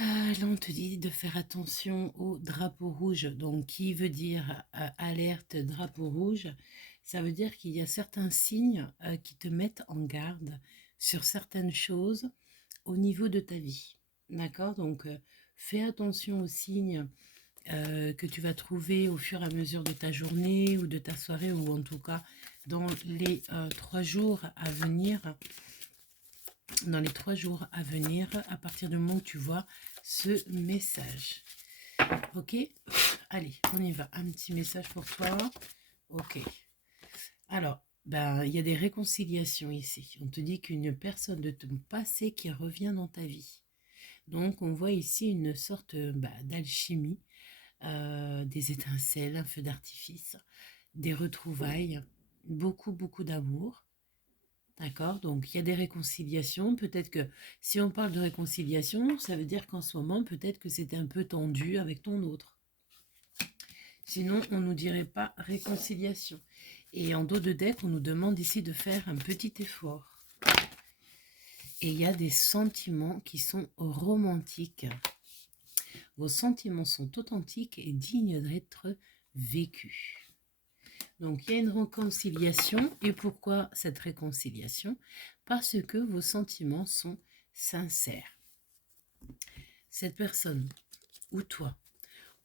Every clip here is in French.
Là, on te dit de faire attention au drapeau rouge. Donc, qui veut dire alerte drapeau rouge? Ça veut dire qu'il y a certains signes qui te mettent en garde sur certaines choses au niveau de ta vie. D'accord? Donc, fais attention aux signes que tu vas trouver au fur et à mesure de ta journée ou de ta soirée, ou en tout cas dans les 3 jours à venir. Dans les 3 jours à venir, à partir du moment où tu vois ce message. Ok? Allez, on y va. Un petit message pour toi. Ok. Alors, ben, il y a des réconciliations ici. On te dit qu'une personne de ton passé qui revient dans ta vie. Donc, on voit ici une sorte d'alchimie, des étincelles, un feu d'artifice, des retrouvailles, beaucoup, beaucoup d'amour. D'accord? Donc, il y a des réconciliations. Peut-être que si on parle de réconciliation, ça veut dire qu'en ce moment, peut-être que c'était un peu tendu avec ton autre. Sinon, on ne nous dirait pas réconciliation. Et en dos de deck, on nous demande ici de faire un petit effort. Et il y a des sentiments qui sont romantiques. Vos sentiments sont authentiques et dignes d'être vécus. Donc, il y a une réconciliation. Et pourquoi cette réconciliation? Parce que vos sentiments sont sincères. Cette personne, ou toi,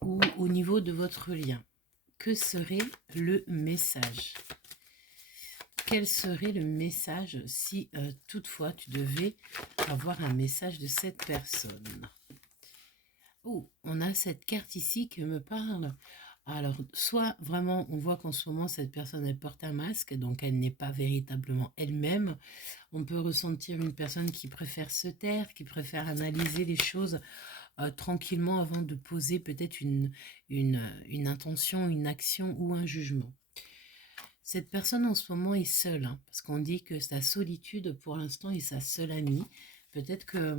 ou au niveau de votre lien, que serait le message? Quel serait le message si toutefois tu devais avoir un message de cette personne? Oh, on a cette carte ici qui me parle. Alors, soit vraiment on voit qu'en ce moment cette personne elle porte un masque, donc elle n'est pas véritablement elle-même. On peut ressentir une personne qui préfère se taire, qui préfère analyser les choses tranquillement avant de poser peut-être une intention, une action ou un jugement. Cette personne en ce moment est seule, hein, parce qu'on dit que sa solitude pour l'instant est sa seule amie. Peut-être que,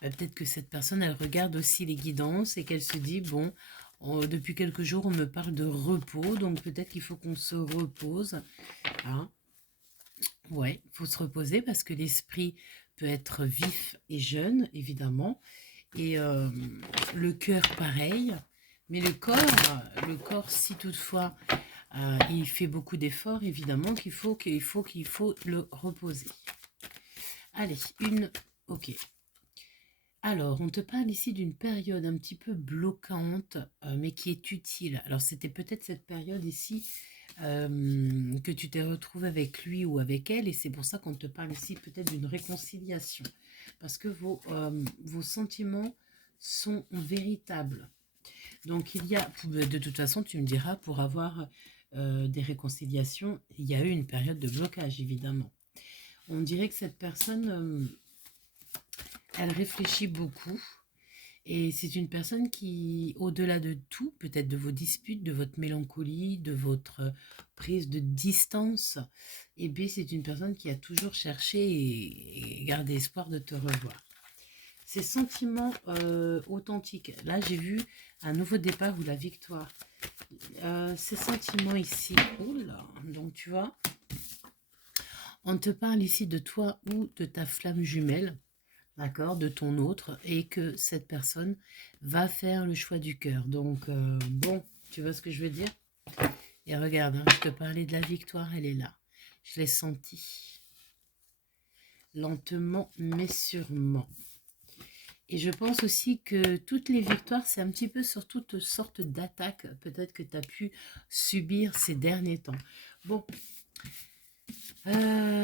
peut-être que cette personne, elle regarde aussi les guidances et qu'elle se dit, bon, depuis quelques jours, on me parle de repos, donc peut-être qu'il faut qu'on se repose. Hein. Ouais, il faut se reposer parce que l'esprit peut être vif et jeune, évidemment, et le cœur pareil, mais le corps, si toutefois il fait beaucoup d'efforts, évidemment qu'il faut le reposer. Allez, ok. Alors, on te parle ici d'une période un petit peu bloquante, mais qui est utile. Alors, c'était peut-être cette période ici que tu t'es retrouvé avec lui ou avec elle, et c'est pour ça qu'on te parle ici peut-être d'une réconciliation. Parce que vos sentiments sont véritables. Donc, il y a, de toute façon, tu me diras, pour avoir des réconciliations, il y a eu une période de blocage, évidemment. On dirait que cette personne, elle réfléchit beaucoup. Et c'est une personne qui, au-delà de tout, peut-être de vos disputes, de votre mélancolie, de votre prise de distance, et bien c'est une personne qui a toujours cherché et gardé espoir de te revoir. Ces sentiments authentiques, là j'ai vu un nouveau départ ou la victoire. Ces sentiments ici, oula, donc tu vois, on te parle ici de toi ou de ta flamme jumelle, d'accord, de ton autre, et que cette personne va faire le choix du cœur. Donc, bon, tu vois ce que je veux dire? Et regarde, hein, je te parlais de la victoire, elle est là. Je l'ai sentie. Lentement, mais sûrement. Et je pense aussi que toutes les victoires, c'est un petit peu sur toute sorte d'attaque, peut-être que tu as pu subir ces derniers temps. Bon,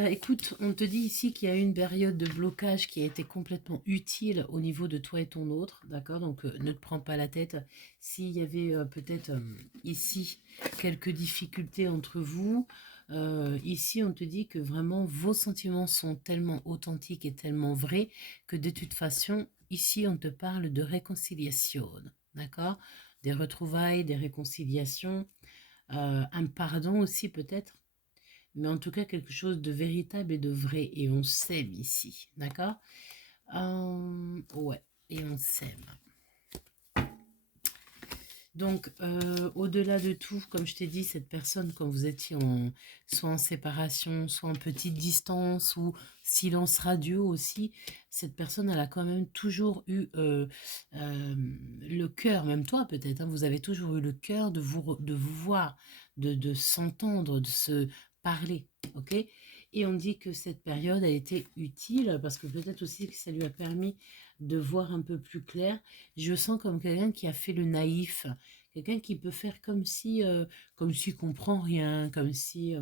écoute, on te dit ici qu'il y a eu une période de blocage qui a été complètement utile au niveau de toi et ton autre, d'accord? Donc ne te prends pas la tête. S'il y avait peut-être ici quelques difficultés entre vous, ici on te dit que vraiment vos sentiments sont tellement authentiques et tellement vrais que de toute façon, ici on te parle de réconciliation, d'accord? Des retrouvailles, des réconciliations, un pardon aussi peut-être, mais en tout cas quelque chose de véritable et de vrai, et on s'aime ici, d'accord? Ouais, et on s'aime. Donc, au-delà de tout, comme je t'ai dit, cette personne, quand vous étiez soit en séparation, soit en petite distance, ou silence radio aussi, cette personne, elle a quand même toujours eu euh, le cœur, même toi peut-être, hein, vous avez toujours eu le cœur de vous voir, de s'entendre, de se parler, ok? Et on dit que cette période a été utile parce que peut-être aussi que ça lui a permis de voir un peu plus clair. Je sens comme quelqu'un qui a fait le naïf, quelqu'un qui peut faire comme s'il comprend rien, comme si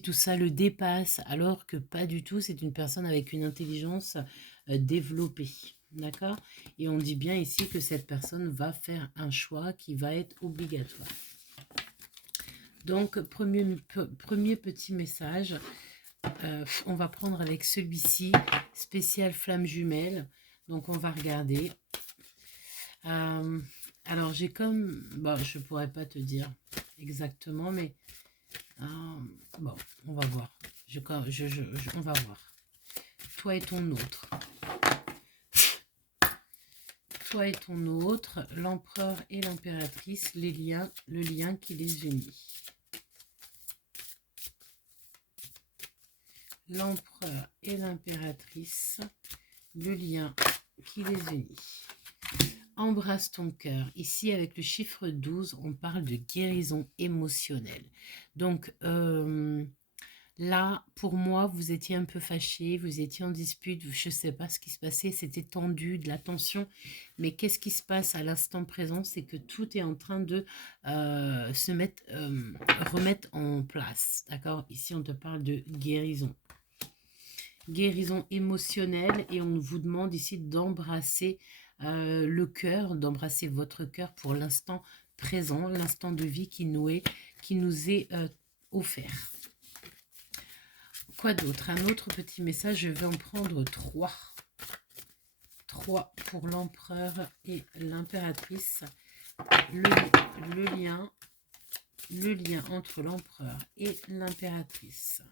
tout ça le dépasse, alors que pas du tout, c'est une personne avec une intelligence développée. D'accord? Et on dit bien ici que cette personne va faire un choix qui va être obligatoire. Donc, premier petit message, on va prendre avec celui-ci, spécial flamme jumelle. Donc, on va regarder. Euh, alors, j'ai comme... Bon, je pourrais pas te dire exactement, mais... bon, on va voir. On va voir. Toi et ton autre. Toi et ton autre, l'empereur et l'impératrice, les liens, le lien qui les unit. L'empereur et l'impératrice, le lien qui les unit. Embrasse ton cœur. Ici, avec le chiffre 12, on parle de guérison émotionnelle. Donc, là, pour moi, vous étiez un peu fâché, vous étiez en dispute, je ne sais pas ce qui se passait, c'était tendu, de la tension. Mais qu'est-ce qui se passe à l'instant présent? C'est que tout est en train de remettre en place. D'accord? Ici, on te parle de guérison. Guérison émotionnelle, et on vous demande ici d'embrasser le cœur, d'embrasser votre cœur pour l'instant présent, l'instant de vie qui nous est offert. Quoi d'autre? Un autre petit message, je vais en prendre 3. 3 pour l'empereur et l'impératrice. Le lien entre l'empereur et l'impératrice.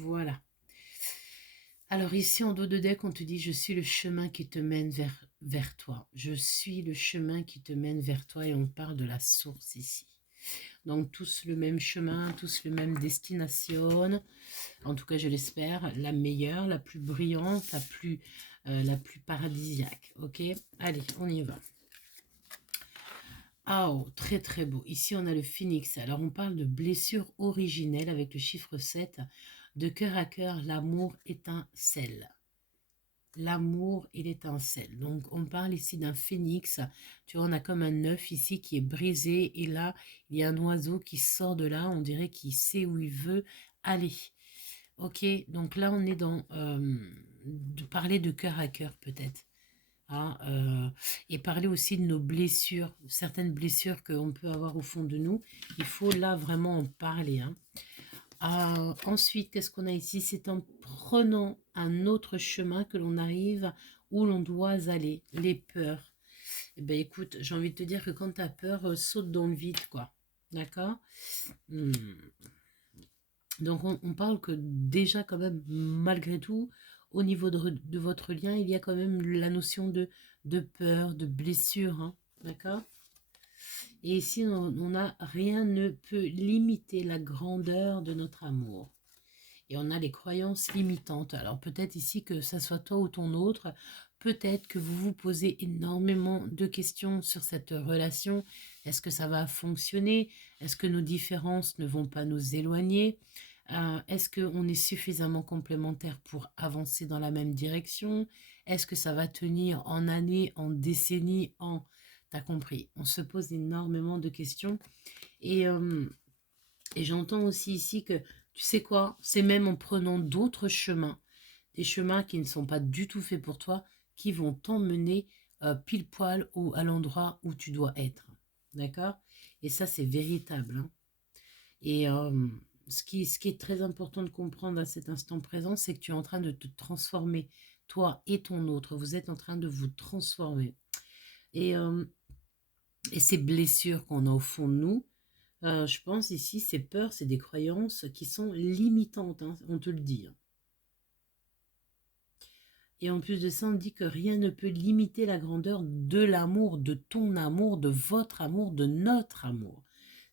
Voilà. Alors ici, en dos de deck, on te dit, je suis le chemin qui te mène vers toi. Je suis le chemin qui te mène vers toi, et on parle de la source ici. Donc tous le même chemin, tous le même destination. En tout cas, je l'espère, la meilleure, la plus brillante, la plus paradisiaque. Ok, allez, on y va. Ah, oh, très très beau. Ici, on a le phénix. Alors, on parle de blessure originelle avec le chiffre 7. De cœur à cœur, l'amour étincelle. L'amour, il étincelle. Donc, on parle ici d'un phénix. Tu vois, on a comme un œuf ici qui est brisé. Et là, il y a un oiseau qui sort de là. On dirait qu'il sait où il veut aller. Ok, donc là, on est dans de parler de cœur à cœur, peut-être. Hein, et parler aussi de nos blessures, certaines blessures qu'on peut avoir au fond de nous. Il faut là vraiment en parler. Hein. Ensuite, qu'est-ce qu'on a ici? C'est en prenant un autre chemin que l'on arrive où l'on doit aller. Les peurs. Eh ben, écoute, j'ai envie de te dire que quand tu as peur, saute dans le vide, quoi. D'accord. Donc, on parle que déjà, quand même, malgré tout, au niveau de votre lien, il y a quand même la notion de peur, de blessure. Hein. D'accord. Et ici, on a rien ne peut limiter la grandeur de notre amour. Et on a les croyances limitantes. Alors peut-être ici que ça soit toi ou ton autre, peut-être que vous vous posez énormément de questions sur cette relation. Est-ce que ça va fonctionner? Est-ce que nos différences ne vont pas nous éloigner? Est-ce qu'on est suffisamment complémentaires pour avancer dans la même direction? Est-ce que ça va tenir en années, en décennies, en... T'as compris, on se pose énormément de questions. Et, et j'entends aussi ici que, tu sais quoi, c'est même en prenant d'autres chemins, des chemins qui ne sont pas du tout faits pour toi, qui vont t'emmener pile poil ou à l'endroit où tu dois être. D'accord? Et ça, c'est véritable. Hein. Et ce qui est très important de comprendre à cet instant présent, c'est que tu es en train de te transformer, toi et ton autre. Vous êtes en train de vous transformer. Et, euh, et ces blessures qu'on a au fond de nous, je pense ici, ces peurs, c'est des croyances qui sont limitantes, hein, on te le dit. Hein. Et en plus de ça, on dit que rien ne peut limiter la grandeur de l'amour, de ton amour, de votre amour, de notre amour.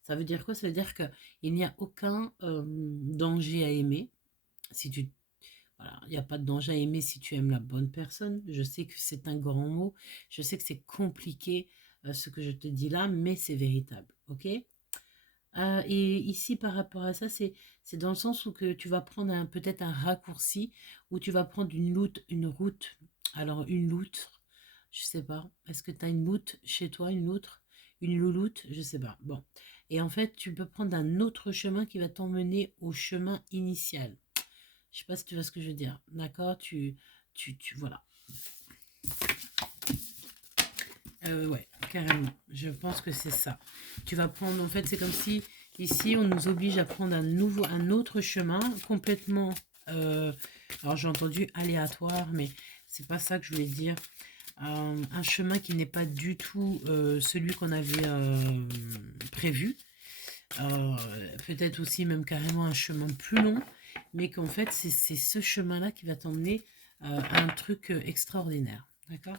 Ça veut dire quoi? Ça veut dire qu'il n'y a aucun danger à aimer. Si tu, voilà, il n'y a pas de danger à aimer si tu aimes la bonne personne. Je sais que c'est un grand mot. Je sais que c'est compliqué ce que je te dis là, mais c'est véritable. Ok? Et ici, par rapport à ça, c'est dans le sens où que tu vas prendre peut-être un raccourci, ou tu vas prendre une route. Alors, une loutre, je sais pas. Est-ce que tu as une loutre chez toi, une loutre? Une louloute? Je sais pas. Bon. Et en fait, tu peux prendre un autre chemin qui va t'emmener au chemin initial. Je sais pas si tu vois ce que je veux dire. D'accord? Voilà. Ouais, carrément. Je pense que c'est ça. Tu vas prendre, en fait, c'est comme si ici on nous oblige à prendre un autre chemin complètement. Alors j'ai entendu aléatoire, mais c'est pas ça que je voulais dire. Un chemin qui n'est pas du tout celui qu'on avait prévu. Peut-être aussi même carrément un chemin plus long, mais qu'en fait c'est ce chemin-là qui va t'emmener à un truc extraordinaire. D'accord?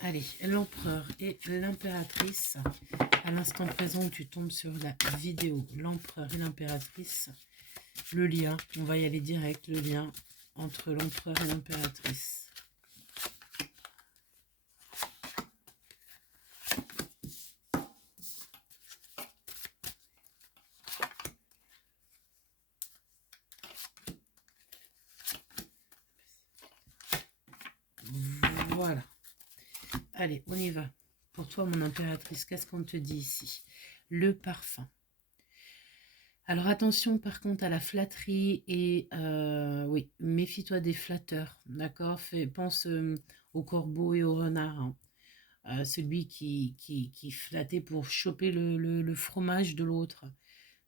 Allez, l'empereur et l'impératrice. À l'instant présent où tu tombes sur la vidéo, l'empereur et l'impératrice, le lien, on va y aller direct, le lien entre l'empereur et l'impératrice. Voilà. Allez, on y va. Pour toi, mon impératrice, qu'est-ce qu'on te dit ici? Le parfum. Alors attention par contre à la flatterie et oui, méfie-toi des flatteurs, d'accord? Pense au corbeau et au renard, hein. Celui qui flattait pour choper le fromage de l'autre,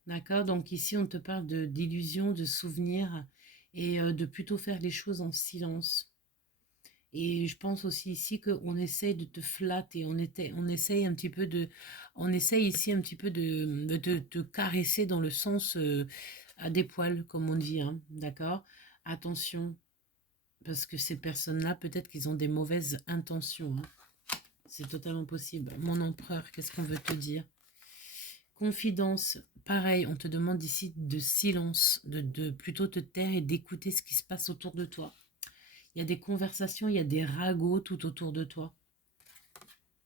d'accord? Donc ici on te parle d'illusions, de souvenirs et de plutôt faire les choses en silence. Et je pense aussi ici qu'on essaye de te flatter, on essaye un petit peu on essaye ici un petit peu de te caresser dans le sens à des poils, comme on dit, hein, d'accord? Attention, parce que ces personnes-là, peut-être qu'ils ont des mauvaises intentions, hein. C'est totalement possible. Mon empereur, qu'est-ce qu'on veut te dire? Confidence, pareil, on te demande ici de silence, de plutôt te taire et d'écouter ce qui se passe autour de toi. Il y a des conversations, il y a des ragots tout autour de toi.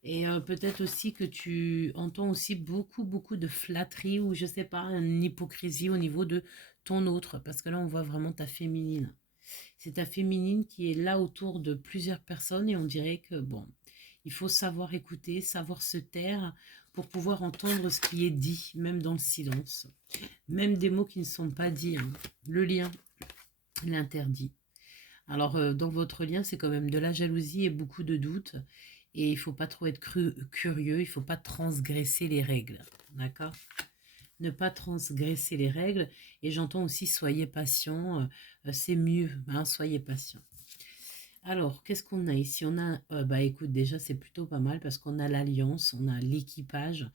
Et peut-être aussi que tu entends aussi beaucoup de flatterie ou je sais pas, une hypocrisie au niveau de ton autre. Parce que là, on voit vraiment ta féminine. C'est ta féminine qui est là autour de plusieurs personnes et on dirait que, bon, il faut savoir écouter, savoir se taire pour pouvoir entendre ce qui est dit, même dans le silence. Même des mots qui ne sont pas dits, hein. Le lien, l'interdit. Alors, dans votre lien, c'est quand même de la jalousie et beaucoup de doutes. Et il ne faut pas trop être curieux, il ne faut pas transgresser les règles. D'accord? Ne pas transgresser les règles. Et j'entends aussi, soyez patient, c'est mieux, hein, soyez patient. Alors, qu'est-ce qu'on a ici? On a, bah écoute, déjà c'est plutôt pas mal parce qu'on a l'alliance, on a l'équipage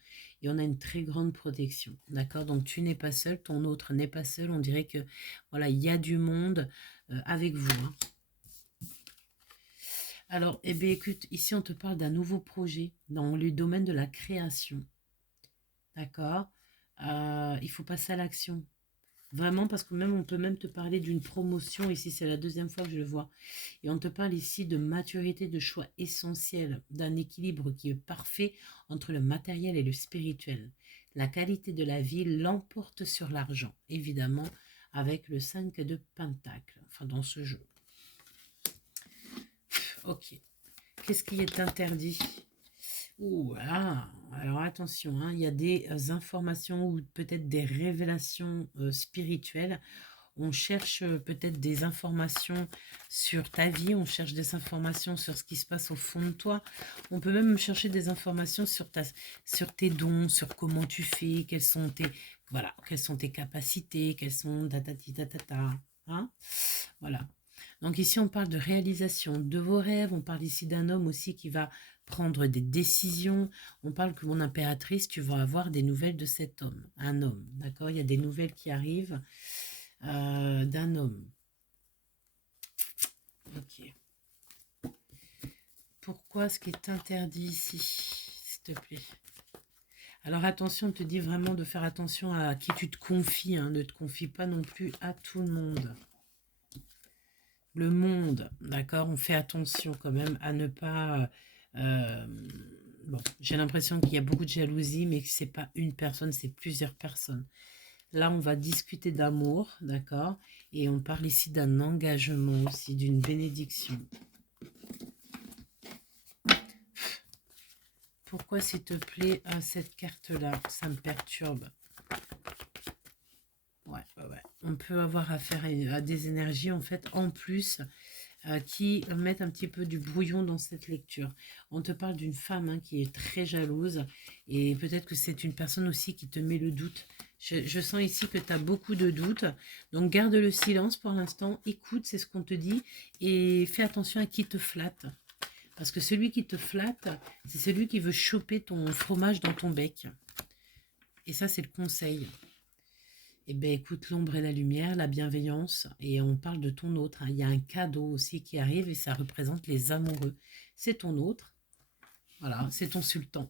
et on a une très grande protection. D'accord? Donc tu n'es pas seul, ton autre n'est pas seul. On dirait que voilà, il y a du monde avec vous, hein. Alors, eh bien, écoute, ici on te parle d'un nouveau projet dans le domaine de la création. D'accord? Il faut passer à l'action. Vraiment, parce que même on peut même te parler d'une promotion. Ici, c'est la deuxième fois que je le vois. Et on te parle ici de maturité, de choix essentiel, d'un équilibre qui est parfait entre le matériel et le spirituel. La qualité de la vie l'emporte sur l'argent, évidemment, avec le 5 de Pentacle, enfin dans ce jeu. Ok. Qu'est-ce qui est interdit? Ouh, alors attention, hein, il y a des informations ou peut-être des révélations spirituelles. On cherche peut-être des informations sur ta vie, on cherche des informations sur ce qui se passe au fond de toi. On peut même chercher des informations sur tes dons, sur comment tu fais, voilà, quelles sont tes capacités, quelles sont tatati tatata, hein, voilà. Donc ici, on parle de réalisation de vos rêves. On parle ici d'un homme aussi qui va prendre des décisions. On parle que mon impératrice, tu vas avoir des nouvelles de cet homme. Un homme, d'accord? Il y a des nouvelles qui arrivent d'un homme. Ok. Pourquoi ce qui est interdit ici, s'il te plaît? Alors attention, on te dit vraiment de faire attention à qui tu te confies, hein. Ne te confie pas non plus à tout le monde. Le monde, d'accord, on fait attention quand même à ne pas... euh, bon, j'ai l'impression qu'il y a beaucoup de jalousie, mais que c'est pas une personne, c'est plusieurs personnes. Là, on va discuter d'amour, d'accord, et on parle ici d'un engagement aussi, d'une bénédiction. Pourquoi, s'il te plaît, cette carte-là, ça me perturbe. Ouais, ouais, ouais. On peut avoir affaire à des énergies, en fait, en plus, qui mettent un petit peu du brouillon dans cette lecture. On te parle d'une femme, hein, qui est très jalouse, et peut-être que c'est une personne aussi qui te met le doute. Je sens ici que tu as beaucoup de doutes, donc garde le silence pour l'instant, écoute, c'est ce qu'on te dit, et fais attention à qui te flatte. Parce que celui qui te flatte, c'est celui qui veut choper ton fromage dans ton bec. Et ça, c'est le conseil. Eh bien, écoute, l'ombre et la lumière, la bienveillance, et on parle de ton autre, hein. Il y a un cadeau aussi qui arrive et ça représente les amoureux. C'est ton autre, voilà, c'est ton sultan.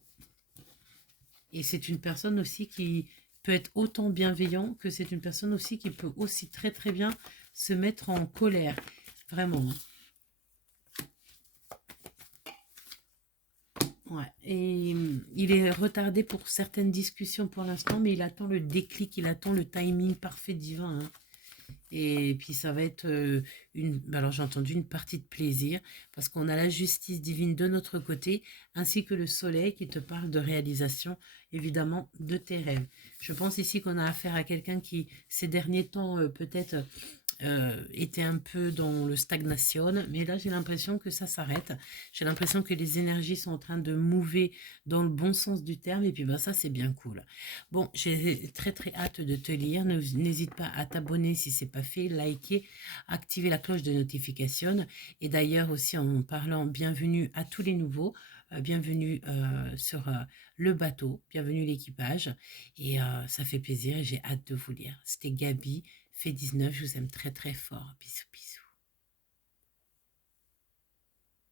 Et c'est une personne aussi qui peut être autant bienveillant que c'est une personne aussi qui peut aussi très très bien se mettre en colère. Vraiment, hein. Ouais. Et il est retardé pour certaines discussions pour l'instant, mais il attend le déclic, il attend le timing parfait divin, hein. Et puis ça va être alors j'ai entendu une partie de plaisir, parce qu'on a la justice divine de notre côté, ainsi que le soleil qui te parle de réalisation, évidemment, de tes rêves. Je pense ici qu'on a affaire à quelqu'un qui, ces derniers temps, peut-être était un peu dans le stagnation, mais là j'ai l'impression que ça s'arrête. J'ai l'impression que les énergies sont en train de mouver dans le bon sens du terme, et puis ben, ça c'est bien cool. Bon, j'ai très très hâte de te lire. N'hésite pas à t'abonner si c'est pas fait, liker, activer la cloche de notification. Et d'ailleurs aussi en parlant, bienvenue à tous les nouveaux. Bienvenue sur le bateau, bienvenue l'équipage, et ça fait plaisir et j'ai hâte de vous lire. C'était Gabi, fait 19, je vous aime très très fort. Bisous bisous.